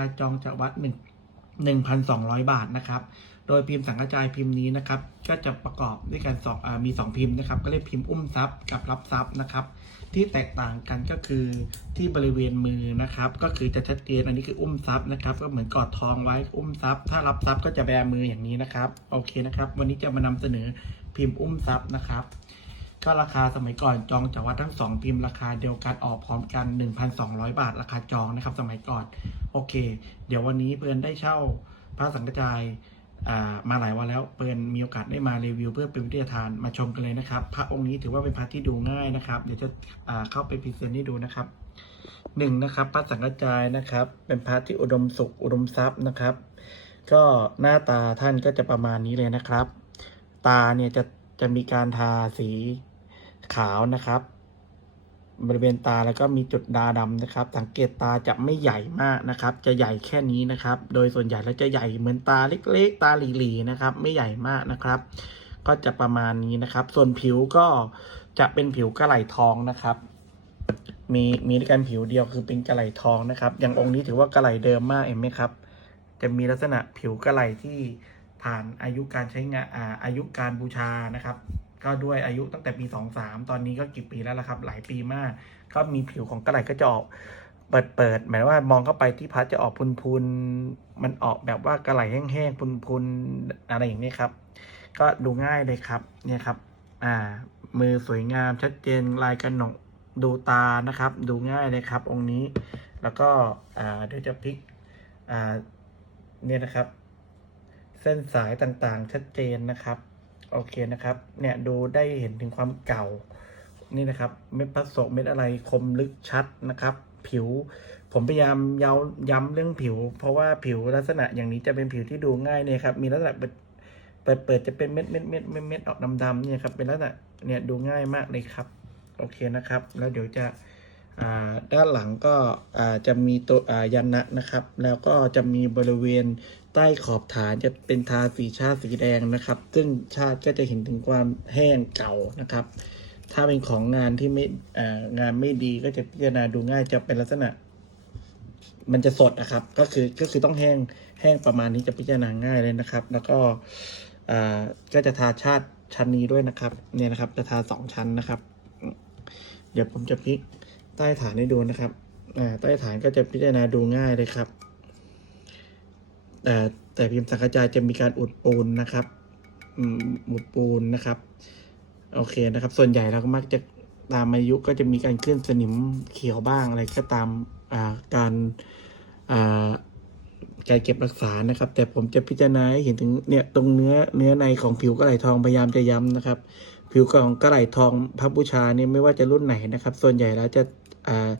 าจองจากวัดหนึ่งหนึ่งพันสองร้อยบาทนะครับ โดยพิมพ์สังกระจายพิมพ์นี้นะครับ ก็จะประกอบด้วยกันสองอมีสองพิมพ์นะครับ ก็เรียกพิมพ์อุ้มทรัพย์กับรับทรัพย์นะครับ ที่แตกต่างกันก็คือที่บริเวณมือนะครับ ก็คือจะชัดเจนอันนี้คืออุ้มทรัพย์นะครับ ก็เหมือนกอดทองไว้อุ้มทรัพย์ ถ้ารับทรัพย์ก็จะแบมืออย่างนี้นะครับ โอเคนะครับ วันนี้จะมานำเสนอพิมพ์อุ้มทรัพย์นะครับ ก็ราคาสมัยก่อนจองจากวัดทั้งสองพิมพ์ราคาเดียวกันออกพร้อมกัน 1,200 บาท ราคาจองนะครับ สมัยก่อน โอเค เดี๋ยววันนี้เปินได้เช่าพระสังฆจายมาหลายวันแล้วเปินมีโอกาสได้มารีวิวเพื่อเป็นวิทยาทานมาชมกันเลยนะครับ พระองค์นี้ถือว่าเป็นพระที่ดูง่ายนะครับ เดี๋ยวจะเข้าไปพรีเซนต์ให้ดูนะครับหนึ่งนะครับพระสังฆจายนะครับ เป็นพระที่อุดมสุขอุดมทรัพย์นะครับ ก็หน้าตาท่านก็จะประมาณนี้เลยนะครับ ตาเนี่ยจะจะมีการทาสี ขาวนะครับ บริเวณตาแล้วก็มีจุดดาดำนะครับ สังเกตตาจะไม่ใหญ่มากนะครับ จะใหญ่แค่นี้นะครับ โดยส่วนใหญ่แล้วจะใหญ่เหมือนตาเล็ก ๆ ตาหลีๆนะครับ ไม่ใหญ่มากนะครับ ก็จะประมาณนี้นะครับ ส่วนผิวก็จะเป็นผิวกระไหลทองนะครับมีมีด้วยกันผิวเดียวคือเป็นกระไหลทองนะครับ อย่างองค์นี้ถือว่ากระไหลเดิมมากเห็นไหมครับ จะมีลักษณะผิวกระไหลที่ผ่านอายุการใช้งานอาอายุการบูชานะครับ ก็ด้วยอายุตั้งแต่ปี 23 ตอนนี้ก็กี่ปีแล้วล่ะครับ หลายปีมาก ก็มีผิวของกระไหล่ก็จะออกเปิดเปิดๆหมายว่ามองเข้าไปที่พัดจะออกพุนพุนๆมันออกแบบว่ากระไหล่แห้งๆพุนพุนๆอะไรอย่างนี้ครับ ก็ดูง่ายเลยครับเนี่ยครับ อ่า มือสวยงามชัดเจนลายกระหนกดูตานะครับ ดูง่ายเลยครับ องค์นี้ แล้วก็อ่าเดี๋ยวจะพลิกอ่าเนี่ยนะครับ เส้นสายต่างๆชัดเจนนะครับ โอเคนะครับ เนี่ยดูได้เห็นถึงความเก่า นี่นะครับ เม็ดพระโสกเม็ดอะไรคมลึกชัดนะครับ ผิว ผมพยายามย้ำย้ำเรื่องผิว เพราะว่าผิวลักษณะอย่างนี้จะเป็นผิวที่ดูง่ายเนี่ยครับ มีลักษณะเปิดเปิดเปิดจะเป็นเม็ดเม็ดเม็ดเม็ดเม็ดออกดำๆเนี่ยครับ เป็นลักษณะเนี่ยดูง่ายมากเลยครับ โอเคนะครับ แล้วเดี๋ยวจะ ด้านหลังก็จะมีตัวอ่ายันนะนะครับ แล้วก็จะมีบริเวณใต้ขอบฐานจะเป็นทาสีชาติสีแดงนะครับ ซึ่งชาติก็จะเห็นถึงความแห้งเก่านะครับ ถ้าเป็นของงานที่ไม่งานไม่ดีก็จะพิจารณาดูง่ายจะเป็นลักษณะ มันจะสดนะครับ ก็คือก็คือต้องแห้งแห้งประมาณนี้จะพิจารณาง่ายเลยนะครับ แล้วก็ก็จะทาชาติชั้นนี้ด้วยนะครับ เนี่ยนะครับจะทาสองชั้นนะครับ เดี๋ยวผมจะพลิก ใต้ฐานให้ดูนะครับใต้ฐานก็จะพิจารณาดูง่ายเลยครับแต่แต่พิมพ์สังกระจายจะมีการอุดปูนนะครับหมุดปูนนะครับ โอเคนะครับ ส่วนใหญ่เราก็มักจะตามอายุก็จะมีการขึ้นสนิมเขียวบ้างอะไรก็ตามอาการการเก็บรักษานะครับ แต่ผมจะพิจารณาให้เห็นถึงเนี่ยตรงเนื้อเนื้อในของผิวกระไหลทองพยายามจะย้ำนะครับ ผิวของกระไหลทองพระบูชาเนี่ยไม่ว่าจะรุ่นไหนนะครับ ส่วนใหญ่แล้วจะอ่า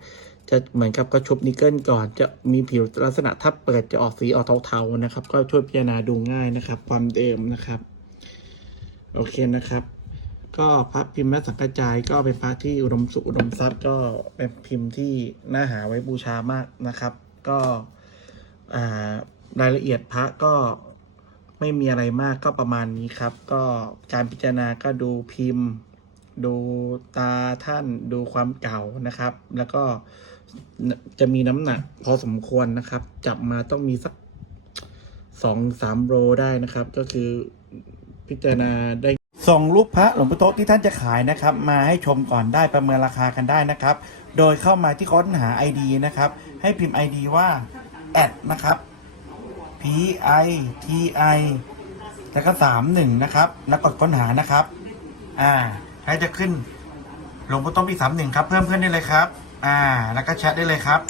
จะเหมือนกับกระชุบนิกเกิลก่อนจะมีผิวลักษณะถ้าเปิดจะออกสีออกเทาๆนะครับ ก็ช่วยพิจารณาดูง่ายนะครับ ความเดิมนะครับ โอเคนะครับ ก็พระพิมพ์และสังกระจายก็เป็นพระที่อุดมสุขอุดมทรัพย์ก็เป็นพิมพ์ที่น่าหาไว้บูชามากนะครับ ก็อ่ารายละเอียดพระก็ ไม่มีอะไรมากก็ประมาณนี้ครับ ก็การพิจารณาก็ดูพิมพ์ ดูตาท่าน ดูความเก่านะครับ แล้วก็จะมีน้ำหนักพอสมควรนะครับ จับมาต้องมีสักสองสามโลได้นะครับ ก็คือพิจารณาได้ส่งรูปพระหลวงพ่อโตที่ท่านจะขายนะครับ มาให้ชมก่อนได้ประเมินราคากันได้นะครับ โดยเข้ามาที่ค้นหา ID นะครับ ให้พิมพ์ ID ว่าแอดนะครับ P I T I แล้วก็สามหนึ่งนะครับ แล้วกดค้นหานะครับ อ่าใครจะขึ้นหลวงพ่อโตะปีสามหนึ่งครับ เพิ่มเพื่อนได้เลยครับ อ่า แล้วก็แชทได้เลยครับ